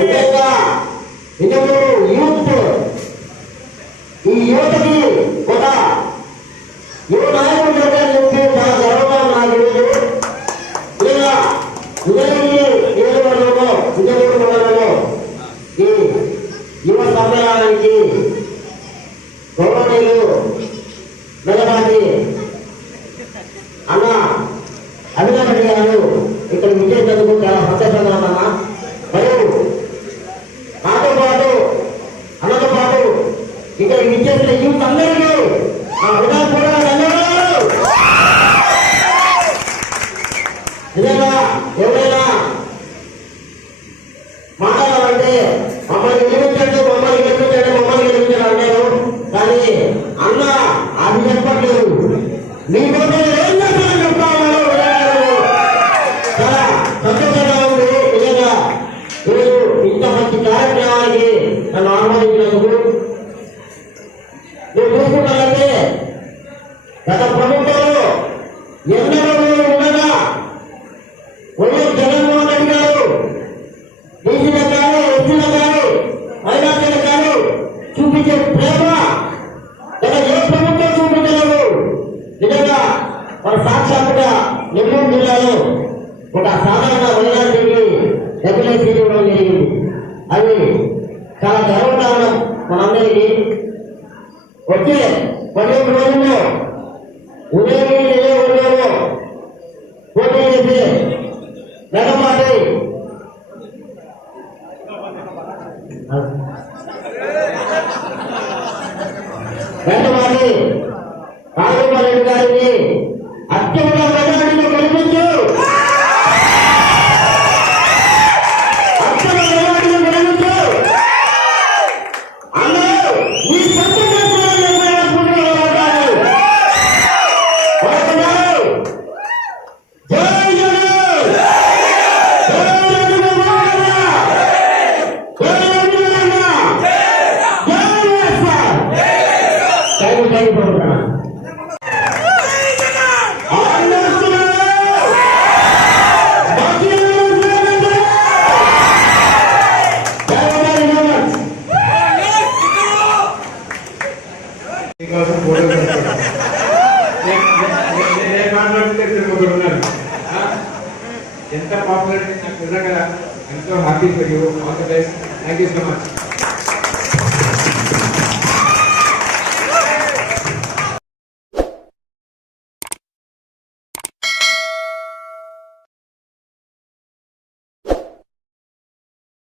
నిజంగా నిజంగా యూత్ ఈ యువతకి ఒక యువ నాయకుడు చెప్పి చాలా గర్వంగా నాకు ఈరోజు ఇలా ఉదయగిరి నియోజకవర్గంలో ఉదయగిరి మండలంలో ఈ యువ సమ్మేళనానికి గౌరవనీయులు మెల్లపాటి అన్న అభినందన గారు ఇక్కడ విజయించేందుకు చాలా సంతోషంగా ఉన్నా. మరియు నాతో పాటు అన్నతో పాటు ఇక్కడ విజయించిన యూత్ అందరికీ హృదయపూర్వక ధన్యవాదాలు. నిజంగా ఎవరైనా మాట్లాడాలంటే మమ్మల్ని గెలిపించండి మమ్మల్ని గెలిపించండి మమ్మల్ని గెలిపించండి అంటారు. కానీ అన్న అది చెప్పట్లేదు. మీకోసం ఏం చేస్తారని చెప్తా ఉన్నారు. చాలా సంతోషంగా ఉంది. నిజంగా మీరు ఇంత మంచి కార్యక్రమానికి నన్ను ఆహ్వానించినందుకు. మీరు చూసుకుంటారంటే గత ప్రభుత్వంలో ఎన్నడూ ఉండగా వైఎస్ జగన్మోహన్ రెడ్డి గారు బీసీలకు కానీ ఎస్సీలకు కానీ మైనార్టీలకు కానీ చూపించే ప్రేమ గత ఏ ప్రభుత్వం చూపించలేదు. నిజంగా మన సాక్షాత్తుగా నెల్లూరు జిల్లాలో ఒక సాధారణ మైనార్టీకి రెగ్యులర్ సీట్ ఇవ్వడం జరిగింది. అది చాలా గర్వకారణం మనందరికీ. వచ్చే 11 రోజుల్లో ఉదయగిరి నియోజకవర్గంలో పోటీ చేసే మెల్లపాటి రాజగోపాల్ గారిని అత్యంత మెజారిటీలో గెలిపించు. అత్యంత మెజారిటీలో గెలిపించు. అందరూ మీ సొంత ఎంత పాపులర్ నాకు నిజంగా ఎంతో happy for you. All the best. Thank you so much.